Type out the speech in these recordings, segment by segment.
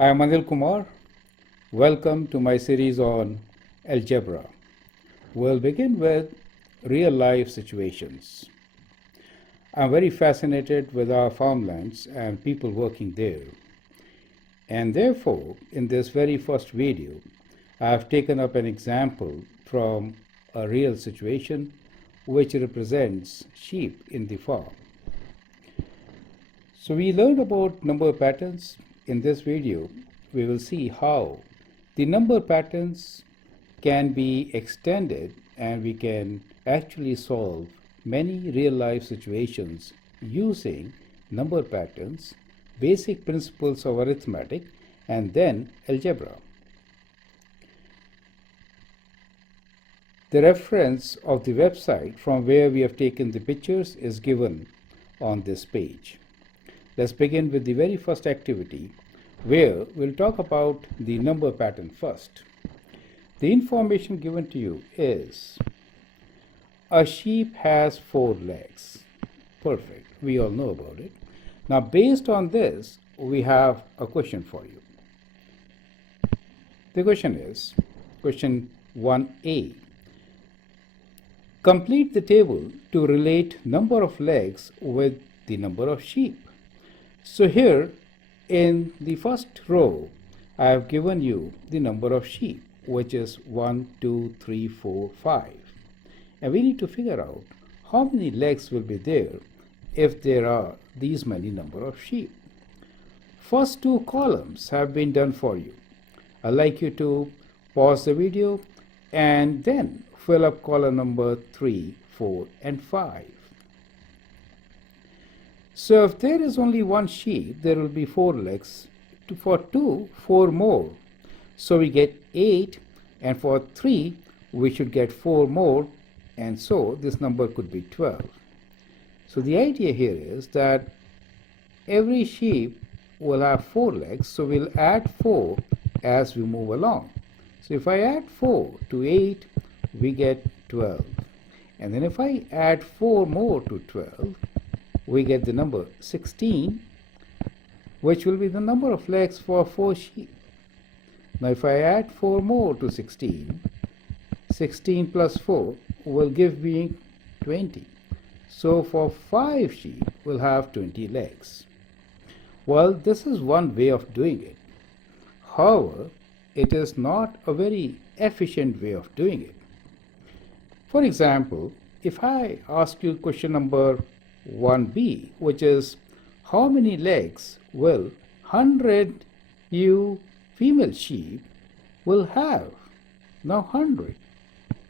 I am Anil Kumar. Welcome to my series on Algebra. We'll begin with real life situations. I'm very fascinated with our farmlands and people working there. And therefore, in this very first video, I have taken up an example from a real situation which represents sheep in the farm. So we learned about number patterns. In this video, we will see how the number patterns can be extended and we can actually solve many real-life situations using number patterns, basic principles of arithmetic, and then algebra. The reference of the website from where we have taken the pictures is given on this page. Let's begin with the very first activity, where we'll talk about the number pattern first. The information given to you is a sheep has 4 legs. Perfect. We all know about it. Now, based on this, we have a question for you. The question is, question 1a. Complete the table to relate number of legs with the number of sheep. So here in the first row, I have given you the number of sheep, which is 1, 2, 3, 4, 5. And we need to figure out how many legs will be there if there are these many number of sheep. First 2 columns have been done for you. I'd like you to pause the video and then fill up column number 3, 4, and 5. So if there is only 1 sheep, there will be 4 legs. For 2, 4 more. So we get 8, and for 3, we should get 4 more, and so this number could be 12. So the idea here is that every sheep will have 4 legs, so we'll add 4 as we move along. So if I add 4 to 8, we get 12. And then if I add 4 more to 12, we get the number 16, which will be the number of legs for 4 sheep. Now if I add 4 more to 16, 16 plus 4 will give me 20. So for 5 sheep, we'll have 20 legs. Well, this is one way of doing it. However, it is not a very efficient way of doing it. For example, if I ask you question number 1b, which is how many legs will 100 ewe female sheep will have? Now 100.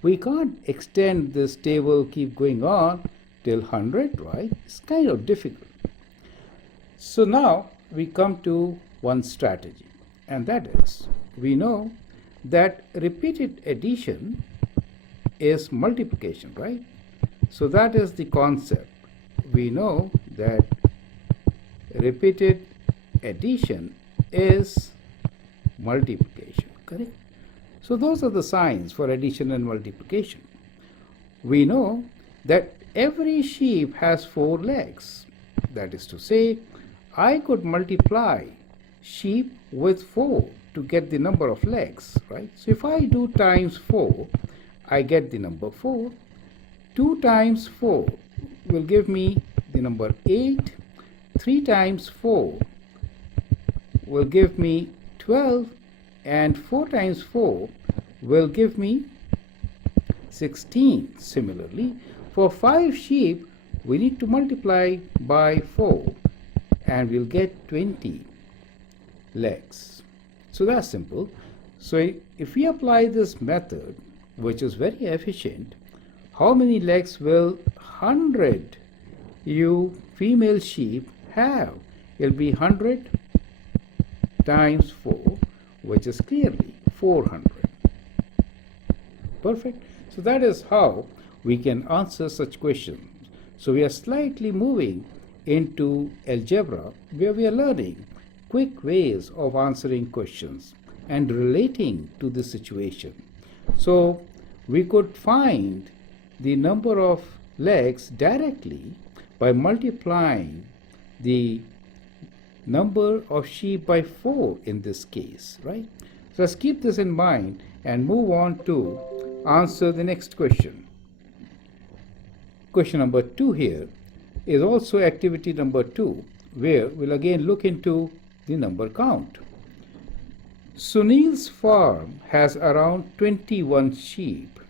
We can't extend this table, keep going on till 100, right? It's kind of difficult. So now we come to one strategy, and that is, we know that repeated addition is multiplication, right? So that is the concept. We know that repeated addition is multiplication, correct? So those are the signs for addition and multiplication. We know that every sheep has 4 legs. That is to say, I could multiply sheep with 4 to get the number of legs, right? So if I do times 4, I get the number 4. 2 times 4 will give me the number 8. 3 times 4 will give me 12, and 4 times 4 will give me 16. Similarly, for 5 sheep, we need to multiply by 4, and we'll get 20 legs. So that's simple. So if we apply this method, which is very efficient, how many legs will 100 ewe female sheep have? It'll be 100 times 4, which is clearly 400. Perfect. So that is how we can answer such questions. So we are slightly moving into algebra, where we are learning quick ways of answering questions and relating to the situation. So we could find the number of legs directly by multiplying the number of sheep by 4 in this case, right? So let's keep this in mind and move on to answer the next question. Question number 2 here is also activity number 2, where we'll again look into the number count. Sunil's farm has around 21 sheep.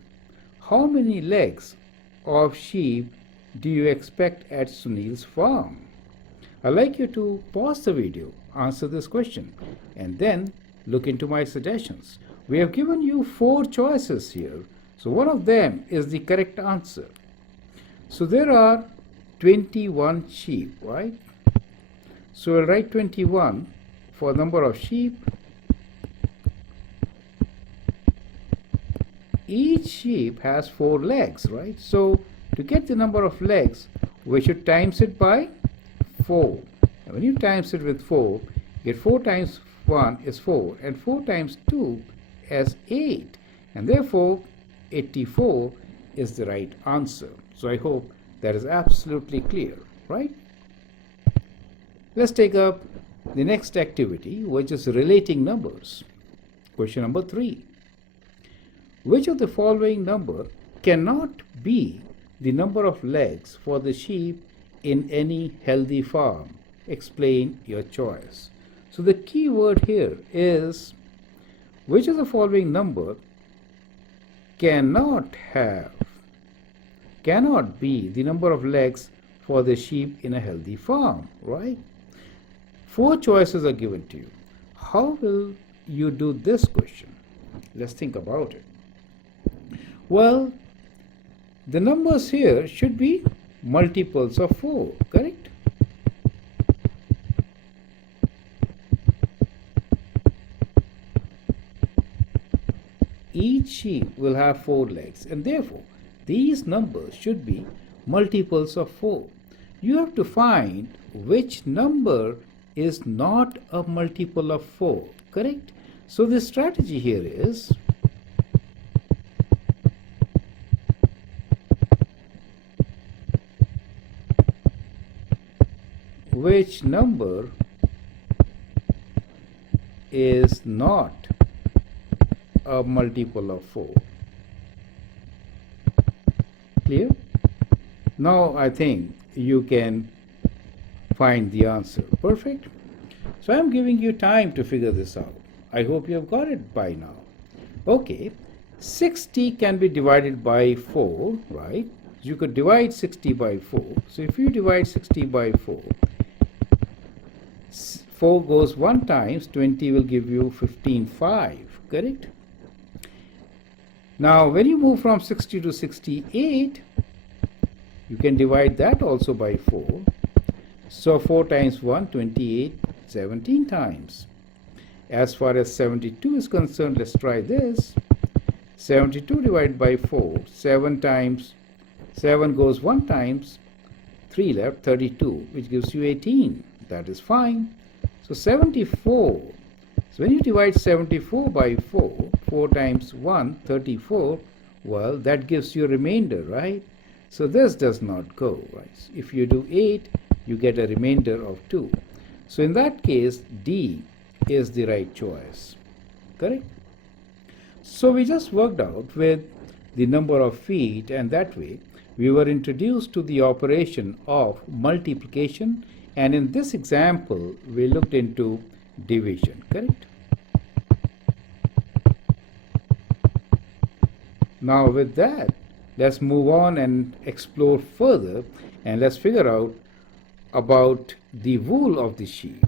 How many legs of sheep do you expect at Sunil's farm? I'd like you to pause the video, answer this question, and then look into my suggestions. We have given you 4 choices here, so one of them is the correct answer. So there are 21 sheep, right? So we'll write 21 for number of sheep. Each sheep has 4 legs, right? So to get the number of legs, we should times it by 4. And when you times it with 4, you get 4 times 1 is 4, and 4 times 2 is 8. And therefore, 84 is the right answer. So I hope that is absolutely clear, right? Let's take up the next activity, which is relating numbers. Question number 3. Which of the following number cannot be the number of legs for the sheep in any healthy farm? Explain your choice. So the key word here is which of the following number cannot be the number of legs for the sheep in a healthy farm, right? 4 choices are given to you. How will you do this question? Let's think about it. Well, the numbers here should be multiples of 4, correct? Each sheep will have 4 legs, and therefore these numbers should be multiples of 4. You have to find which number is not a multiple of 4, correct? So the strategy here is which number is not a multiple of 4. Clear? Now I think you can find the answer. Perfect. So I'm giving you time to figure this out. I hope you have got it by now. Okay, 60 can be divided by 4, right? You could divide 60 by 4. So if you divide 60 by 4, 4 goes 1 times, 20 will give you 15/5, correct? Now when you move from 60 to 68, you can divide that also by 4. So 4 times 1, 28, 17 times. As far as 72 is concerned, let's try this. 72 divided by 4, 7 times, 7 goes 1 times, 3 left, 32, which gives you 18. That is fine. So 74. So when you divide 74 by 4, 4 times 1, 34, well, that gives you a remainder, right? So this does not go, right? If you do 8, you get a remainder of 2. So in that case, D is the right choice, correct? So we just worked out with the number of feet, and that way we were introduced to the operation of multiplication, and in this example we looked into division, correct? Now with that, let's move on and explore further, and let's figure out about the wool of the sheep.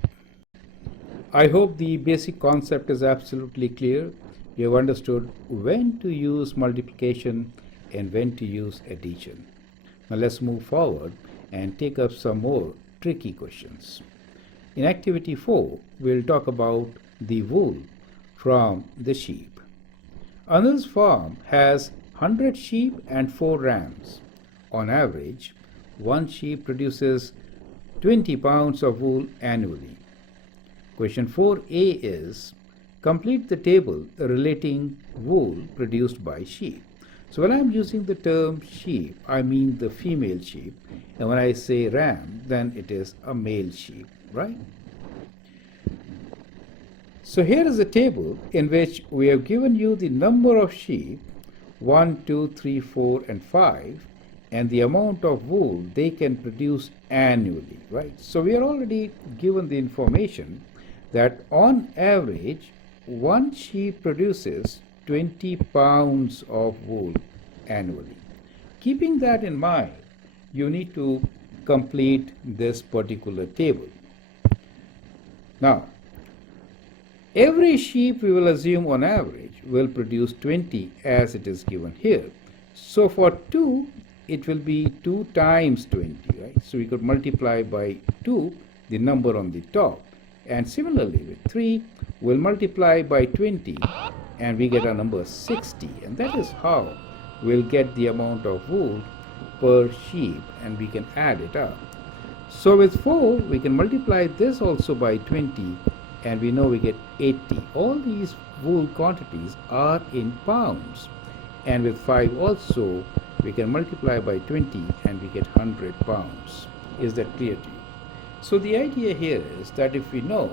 I hope the basic concept is absolutely clear. You have understood when to use multiplication and when to use addition. Now let's move forward and take up some more tricky questions. In activity 4, we'll talk about the wool from the sheep. Anil's farm has 100 sheep and 4 rams. On average, one sheep produces 20 pounds of wool annually. Question 4a is, complete the table relating wool produced by sheep. So when I'm using the term sheep, I mean the female sheep, and when I say ram, then it is a male sheep, right? So here is a table in which we have given you the number of sheep 1, 2, 3, 4, and 5, and the amount of wool they can produce annually, right? So we are already given the information that on average, one sheep produces 20 pounds of wool annually. Keeping that in mind, you need to complete this particular table. Now, every sheep we will assume on average will produce 20 as it is given here. So for 2, it will be 2 times 20, right? So we could multiply by 2 the number on the top. And similarly with 3, we'll multiply by 20 and we get a number 60. And that is how we'll get the amount of wool per sheep and we can add it up. So with 4, we can multiply this also by 20 and we know we get 80. All these wool quantities are in pounds. And with 5 also, we can multiply by 20 and we get 100 pounds. Is that clear to you? So the idea here is that if we know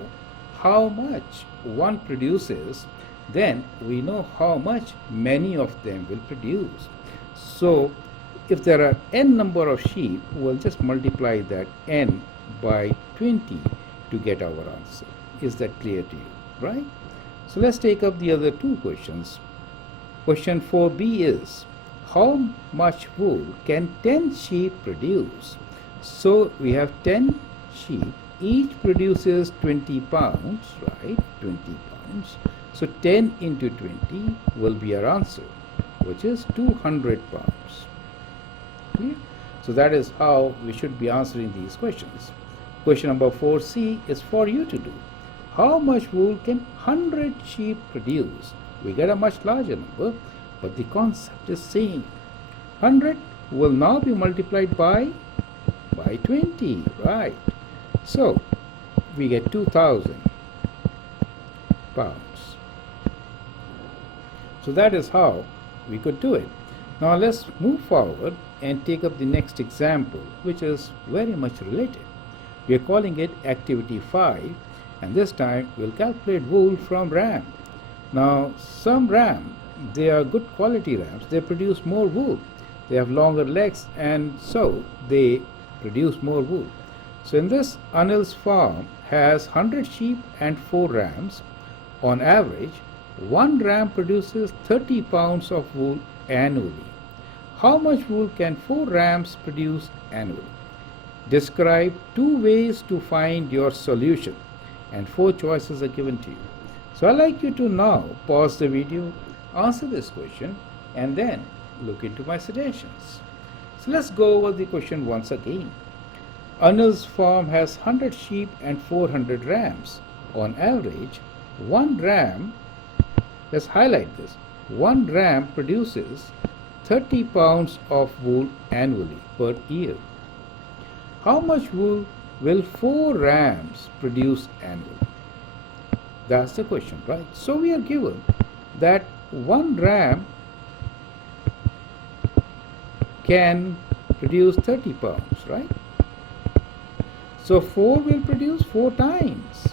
how much one produces, then we know how much many of them will produce. So if there are n number of sheep, we'll just multiply that n by 20 to get our answer. Is that clear to you, right? So let's take up the other 2 questions. Question 4b is, how much wool can 10 sheep produce? So we have 10 sheep, each produces 20 pounds, right? 20 pounds. So 10 into 20 will be our answer, which is 200 pounds. Clear? So that is how we should be answering these questions. Question number 4c is for you to do. How much wool can 100 sheep produce? We get a much larger number, but the concept is same. 100 will now be multiplied by 20, right? So we get 2,000 pounds. So that is how we could do it. Now let's move forward and take up the next example, which is very much related. We are calling it activity 5, and this time we'll calculate wool from ram. Now some ram, they are good quality rams. They produce more wool. They have longer legs and so they produce more wool. So in this, Anil's farm has 100 sheep and 4 rams. On average, one ram produces 30 pounds of wool annually. How much wool can 4 rams produce annually? Describe 2 ways to find your solution, and 4 choices are given to you. So I'd like you to now pause the video, answer this question, and then look into my suggestions. So let's go over the question once again. Anil's farm has 100 sheep and 400 rams. On average, one ram, let's highlight this, one ram produces 30 pounds of wool annually per year. How much wool will 4 rams produce annually? That's the question, right? So we are given that one ram can produce 30 pounds, right? So 4 will produce 4 times.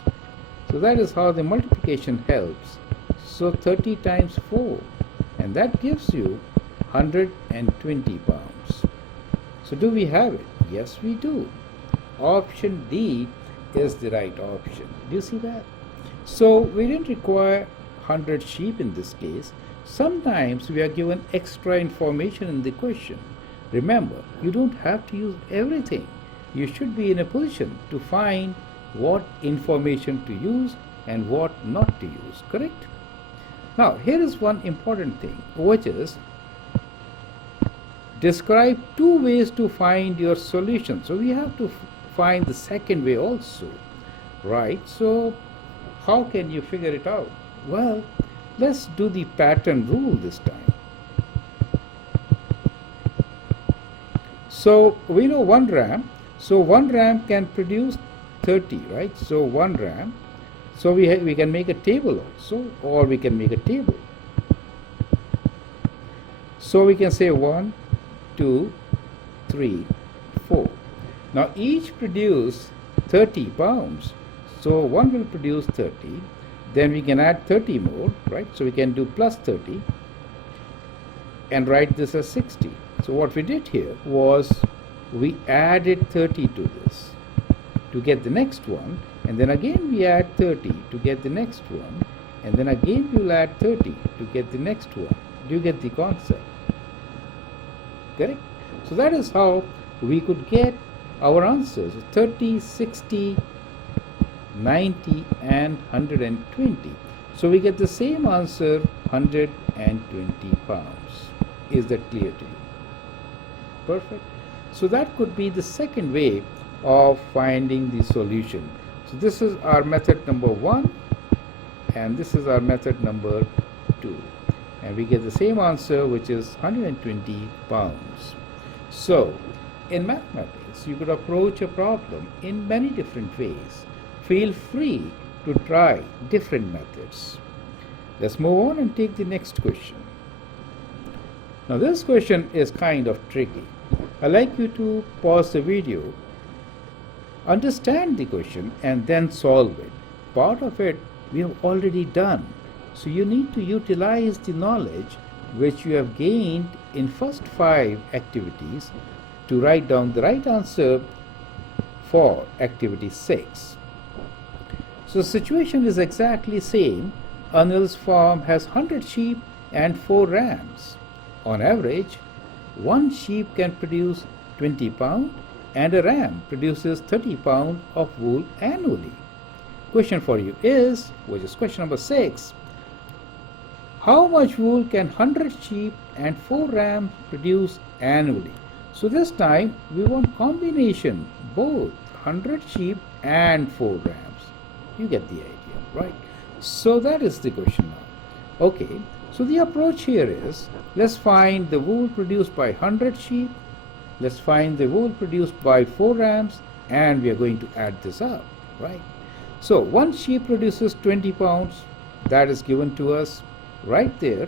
So that is how the multiplication helps. So 30 times 4, and that gives you 120 pounds. So do we have it? Yes, we do. Option D is the right option. Do you see that? So we didn't require 100 sheep in this case. Sometimes we are given extra information in the question. Remember, you don't have to use everything. You should be in a position to find what information to use and what not to use, correct? Now, here is one important thing, which is describe 2 ways to find your solution. So we have to find the second way also, right? So how can you figure it out? Well, let's do the pattern rule this time. So we know one ram. So one ram can produce 30, right? So one ram. So we can make a table also, or we can make a table. So we can say 1, 2, 3, 4. Now each produce 30 pounds. So one will produce 30. then we can add 30 more, right? So we can do plus 30 and write this as 60. So what we did here was we added 30 to this to get the next one, and then again we add 30 to get the next one, and then again we'll add 30 to get the next one. Do you get the concept? Correct? So that is how we could get our answers: 30, 60, 90 and 120. So we get the same answer, 120 pounds. Is that clear to you? Perfect. So that could be the second way of finding the solution. So this is our method number 1 and this is our method number 2. And we get the same answer, which is 120 pounds. So in mathematics, you could approach a problem in many different ways. Feel free to try different methods. Let's move on and take the next question. Now this question is kind of tricky. I'd like you to pause the video, understand the question and then solve it. Part of it we have already done. So you need to utilize the knowledge which you have gained in first 5 activities to write down the right answer for activity 6. So the situation is exactly same. Anil's farm has 100 sheep and 4 rams. On average, one sheep can produce 20 pounds and a ram produces 30 pounds of wool annually. Question for you is, which is question number 6, how much wool can 100 sheep and 4 rams produce annually? So this time we want combination, both 100 sheep and 4 rams. You get the idea, right? So that is the question now. Okay, so the approach here is, let's find the wool produced by 100 sheep, let's find the wool produced by 4 rams, and we are going to add this up, right? So one sheep produces 20 pounds, that is given to us right there.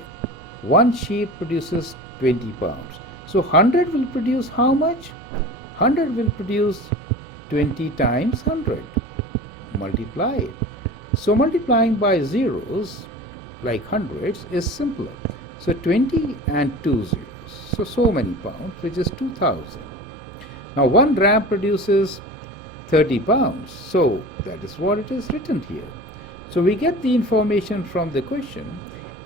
One sheep produces 20 pounds. So 100 will produce how much? 100 will produce 20 times 100. Multiply it. So multiplying by zeros, like hundreds, is simpler. So 20 and 2 zeros. So many pounds, which is 2000. Now one ram produces 30 pounds. So that is what it is written here. So we get the information from the question,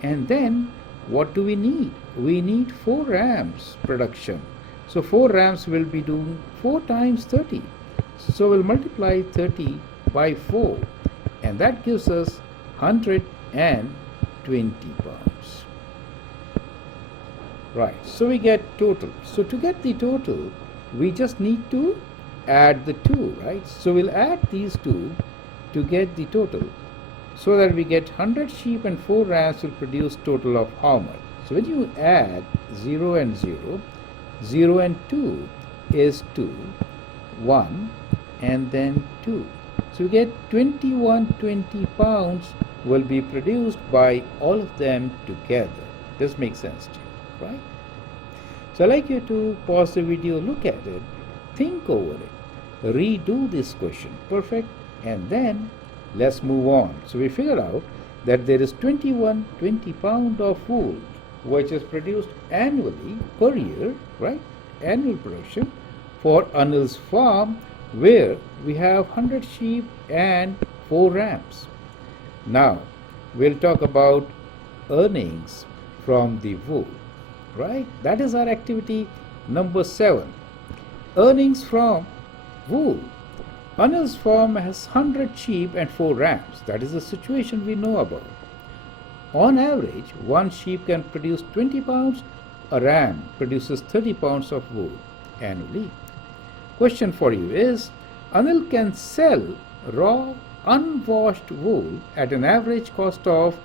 and then what do we need? We need 4 rams production. So 4 rams will be doing 4 times 30. So we'll multiply 30 by 4, and that gives us 120 pounds. Right, so we get total. So to get the total, we just need to add the 2, right? So we'll add these 2 to get the total, so that we get 100 sheep and 4 rams will produce total of how much? So when you add 0 and 0, 0 and 2 is 2, 1 and then 2. So we get 2120 pounds will be produced by all of them together. This makes sense to you, right? So I'd like you to pause the video, look at it, think over it, redo this question, perfect, and then let's move on. So we figured out that there is 2120 pounds of wool which is produced annually per year, right? Annual production for Anil's farm, where we have 100 sheep and 4 rams. Now we'll talk about earnings from the wool, right? That is our activity number 7. Earnings from wool. Anil's farm has 100 sheep and 4 rams. That is the situation we know about. On average, one sheep can produce 20 pounds, a ram produces 30 pounds of wool annually. Question for you is, Anil can sell raw unwashed wool at an average cost of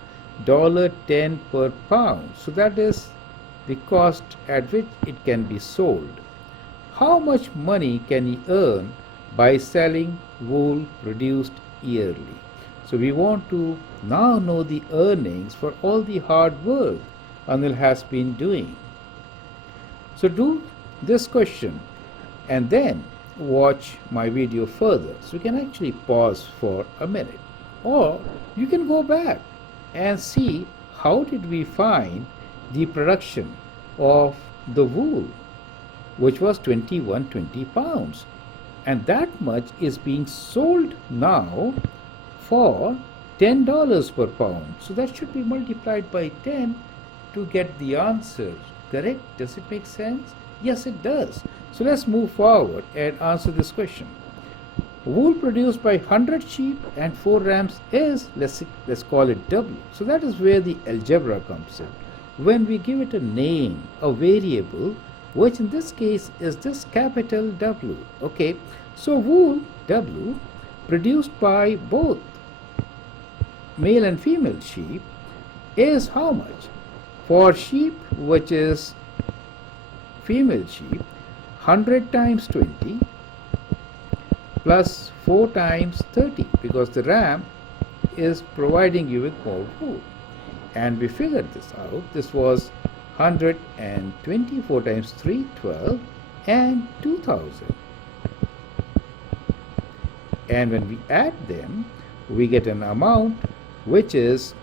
$10 per pound. So that is the cost at which it can be sold. How much money can he earn by selling wool produced yearly? So we want to now know the earnings for all the hard work Anil has been doing. So do this question and then watch my video further. So you can actually pause for a minute. Or you can go back and see how did we find the production of the wool, which was 2120 pounds. And that much is being sold now for $10 per pound. So that should be multiplied by 10 to get the answer. Correct? Does it make sense? Yes, it does. So let's move forward and answer this question. Wool produced by 100 sheep and 4 rams is, let's call it W. So that is where the algebra comes in. When we give it a name, a variable, which in this case is this capital W. Okay, so wool W produced by both male and female sheep is how much? For sheep, which is female sheep, 100 times 20 plus 4 times 30, because the ram is providing you with more wool. And we figured this out. This was 124 times 3, 12, and 2000. And when we add them, we get an amount which is,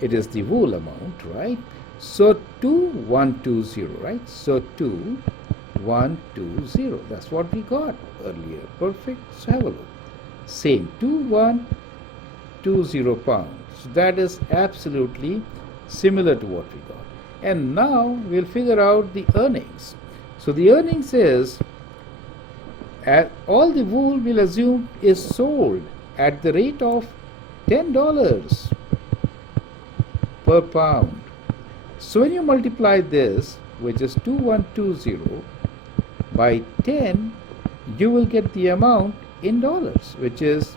it is the wool amount, right? So 2120, right? So 2120, that's what we got earlier. Perfect. So have a look. Same, 2120 pounds. So that is absolutely similar to what we got. And now we'll figure out the earnings. So the earnings is, all the wool we'll assume is sold at the rate of $10 per pound. So when you multiply this, which is 2120, by 10, you will get the amount in dollars, which is,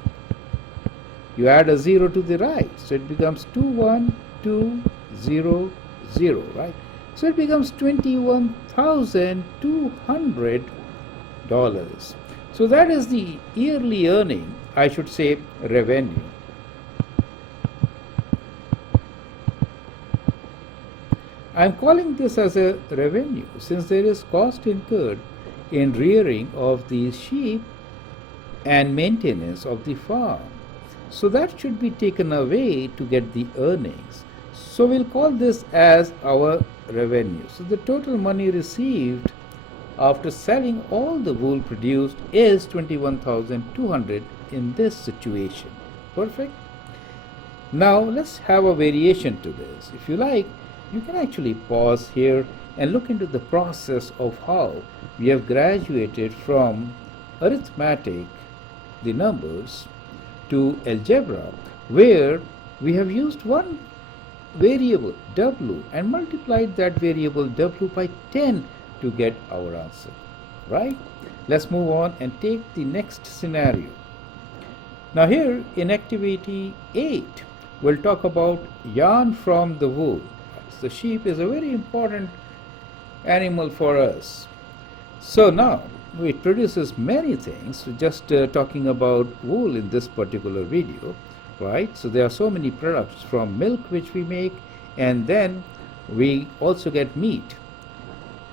you add a 0 to the right, so it becomes 21200, right? So it becomes $21,200. So that is the yearly earning, I should say revenue. I am calling this as a revenue since there is cost incurred in rearing of these sheep and maintenance of the farm. So that should be taken away to get the earnings. So we'll call this as our revenue. So the total money received after selling all the wool produced is 21,200 in this situation. Perfect. Now let's have a variation to this. If you like, you can actually pause here and look into the process of how we have graduated from arithmetic, the numbers, to algebra, where we have used one variable W and multiplied that variable W by 10 to get our answer, right? Let's move on and take the next scenario. Now here in activity 8, we'll talk about yarn from the wool. The sheep is a very important animal for us. So now it produces many things. So just talking about wool in this particular video, right? So there are so many products from milk which we make, and then we also get meat.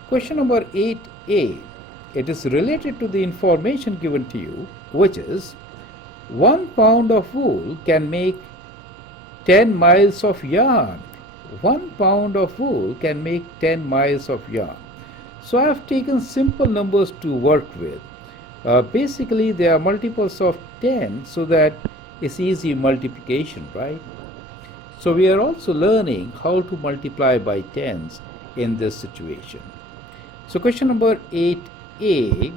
Question number 8a, it is related to the information given to you, which is 1 pound of wool can make 10 miles of yarn. 1 pound of wool can make 10 miles of yarn. So I have taken simple numbers to work with. Basically, there are multiples of 10, so that it's easy multiplication, right? So we are also learning how to multiply by tens in this situation. So question number 8a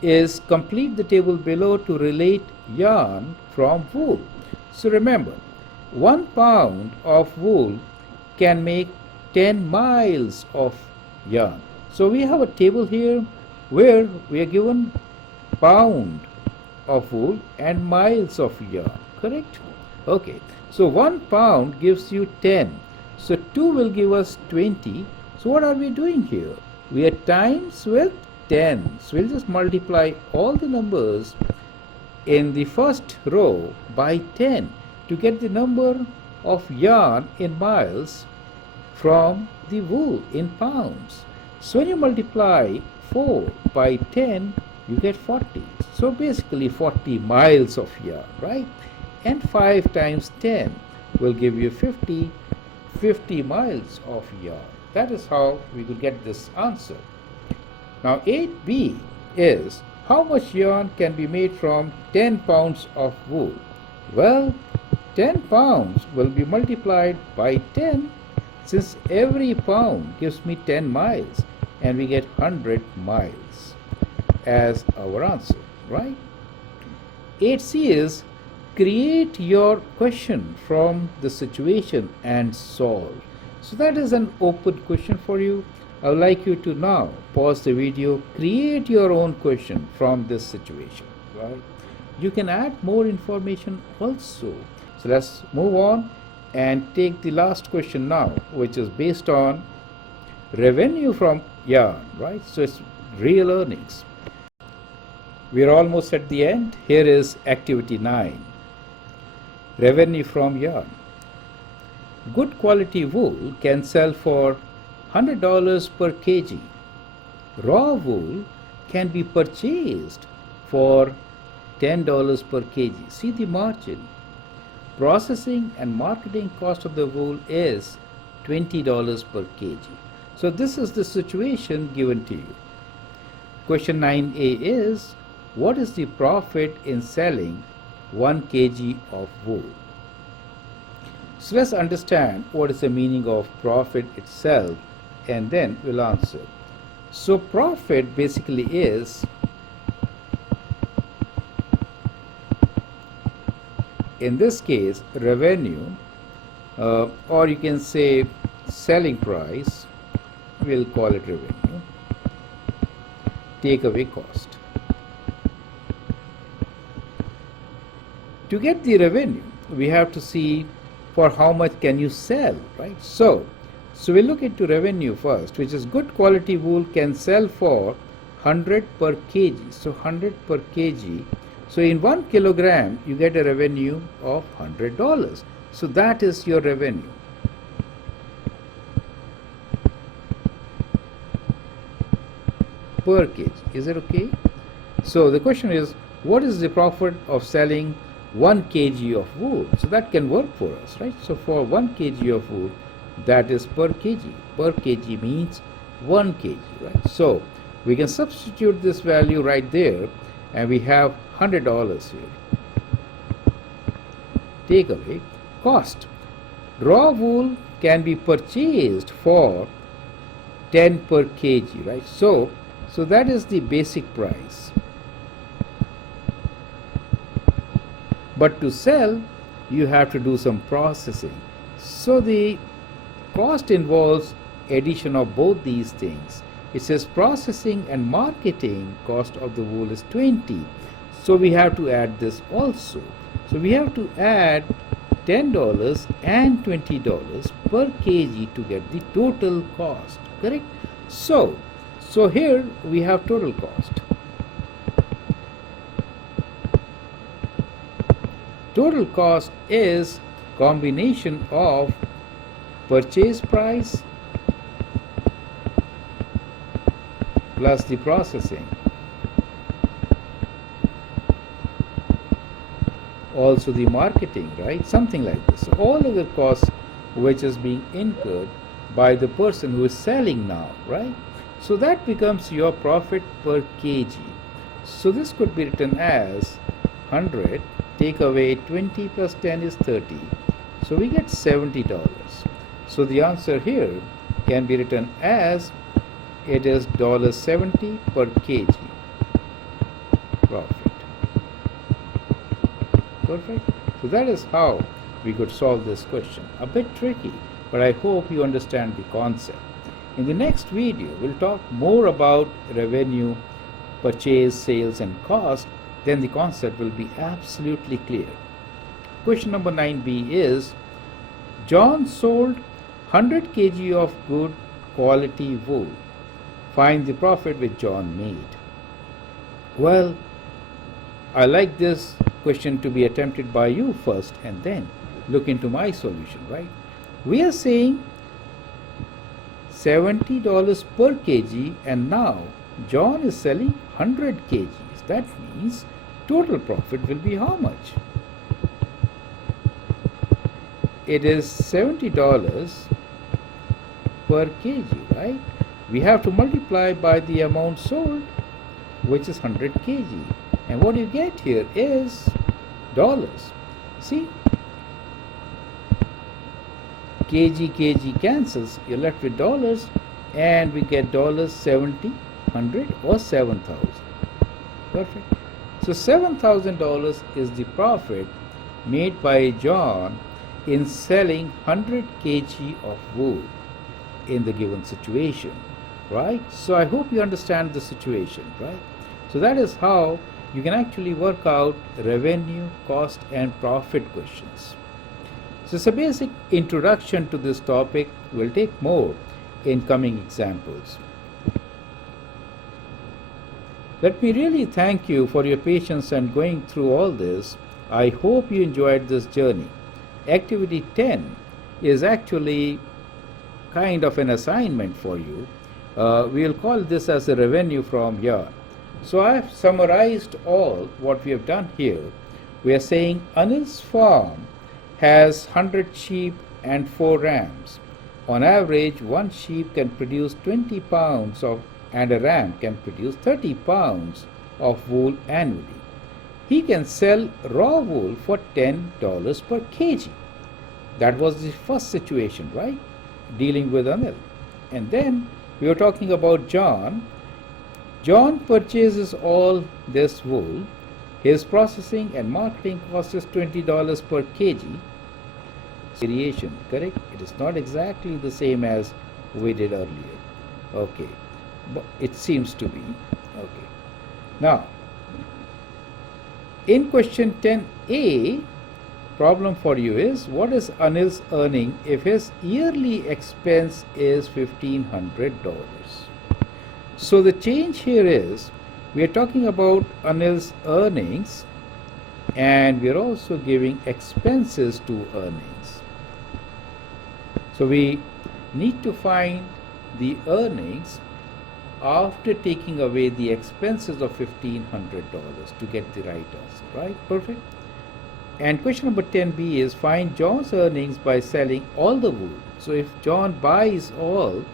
is complete the table below to relate yarn from wool. So remember, 1 pound of wool can make 10 miles of yarn. So we have a table here where we are given pound of wool and miles of yarn, correct? Okay, so 1 pound gives you 10. So 2 will give us 20. So what are we doing here? We are times with 10. So we'll just multiply all the numbers in the first row by 10 to get the number of yarn in miles from the wool in pounds. So when you multiply 4 by 10, you get 40. So basically 40 miles of yarn, right? and 5 times 10 will give you 50 miles of yarn. That is how we could get this answer. Now 8b is how much yarn can be made from 10 pounds of wool? Well, 10 pounds will be multiplied by 10 since every pound gives me 10 miles and we get 100 miles as our answer, right? 8c is create your question from the situation and solve. So that is an open question for you. I would like you to now pause the video, create your own question from this situation, right? You can add more information also. So let's move on and take the last question now, which is based on revenue from yarn, right? So it's real earnings. We are almost at the end. Here is activity 9. Revenue from yarn. Good quality wool can sell for $100 per kg. Raw wool can be purchased for $10 per kg. See the margin. Processing and marketing cost of the wool is $20 per kg. So this is the situation given to you. Question 9a is, what is the profit in selling 1 kg of wool? So let's understand what is the meaning of profit itself and then we'll answer. So profit basically is, in this case, revenue, or you can say selling price, we'll call it revenue, take away cost. To get the revenue, we have to see for how much can you sell, right? So we'll look into revenue first, which is good quality wool can sell for 100 per kg. So 100 per kg. So in 1 kilogram, you get a revenue of $100. So that is your revenue. Per kg. Is it okay? So the question is, what is the profit of selling 1 kg of wool? So that can work for us, right? So for 1 kg of wool, that is per kg. Per kg means 1 kg, right? So we can substitute this value right there and we have $100 here. Take away cost. Raw wool can be purchased for 10 per kg, right? So that is the basic price. But to sell, you have to do some processing. So the cost involves addition of both these things. It says processing and marketing cost of the wool is 20. So we have to add this also. So we have to add $10 and $20 per kg to get the total cost, correct? So here we have total cost. Total cost is combination of purchase price plus the processing, also the marketing, right? Something like this. So all of the costs which is being incurred by the person who is selling now, right? So that becomes your profit per kg. So this could be written as 100, take away 20 plus 10 is 30. So we get $70. So the answer here can be written as it is $70 per kg profit. Perfect. So that is how we could solve this question. A bit tricky, but I hope you understand the concept. In the next video, we'll talk more about revenue, purchase, sales, and cost. Then the concept will be absolutely clear. Question number 9b is, John sold 100 kg of good quality wool. Find the profit which John made. Well, I like this question to be attempted by you first and then look into my solution, right? We are saying $70 per kg and now John is selling 100 kgs. That means total profit will be how much? it is $70 per kg, right? We have to multiply by the amount sold, which is 100 kg. And what you get here is dollars. See, kg cancels, you're left with dollars, and we get dollars 70, 100 or 7,000. Perfect. So $7,000 is the profit made by John in selling 100 kg of wool in the given situation, right? So I hope you understand the situation, right? So that is how you can actually work out revenue, cost and profit questions. So it's a basic introduction to this topic. We'll take more in coming examples. Let me really thank you for your patience and going through all this. I hope you enjoyed this journey. Activity 10 is actually kind of an assignment for you. We'll call this as a revenue from here. So I have summarized all what we have done here. We are saying Anil's farm has 100 sheep and 4 rams. On average, one sheep can produce 20 pounds and a ram can produce 30 pounds of wool annually. He can sell raw wool for $10 per kg. That was the first situation, right? Dealing with Anil. And then we were talking about John. John purchases all this wool. His processing and marketing cost is $20 per kg. Variation, correct? It is not exactly the same as we did earlier. Okay, but it seems to be. Okay. Now, in question 10a, problem for you is, what is Anil's earning if his yearly expense is $1,500? So the change here is, we are talking about Anil's earnings and we are also giving expenses to earnings. So we need to find the earnings after taking away the expenses of $1,500 to get the right answer, right? Perfect. And question number 10b is, find John's earnings by selling all the wool. So if John buys all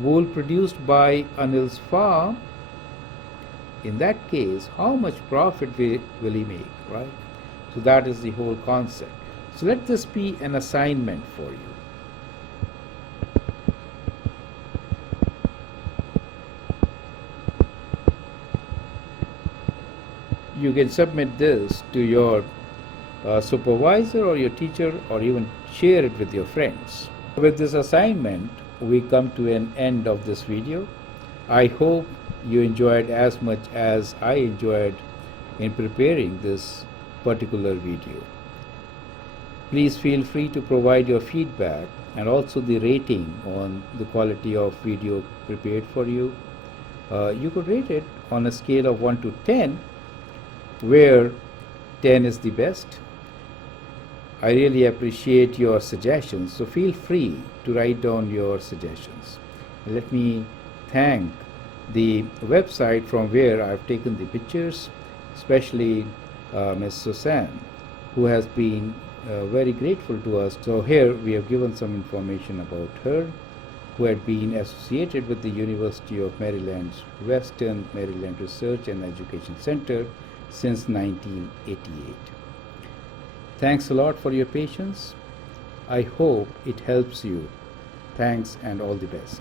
wool produced by Anil's farm, in that case, how much profit will he make, right? So that is the whole concept. So let this be an assignment for you. You can submit this to your supervisor or your teacher, or even share it with your friends. With this assignment, we come to an end of this video. I hope you enjoyed as much as I enjoyed in preparing this particular video. Please feel free to provide your feedback and also the rating on the quality of video prepared for you. You could rate it on a scale of 1 to 10, where 10 is the best. I really appreciate your suggestions, so feel free to write down your suggestions. Let me thank the website from where I've taken the pictures, especially Ms. Susan, who has been very grateful to us. So here we have given some information about her, who had been associated with the University of Maryland's Western Maryland Research and Education Center since 1988. Thanks a lot for your patience. I hope it helps you. Thanks and all the best.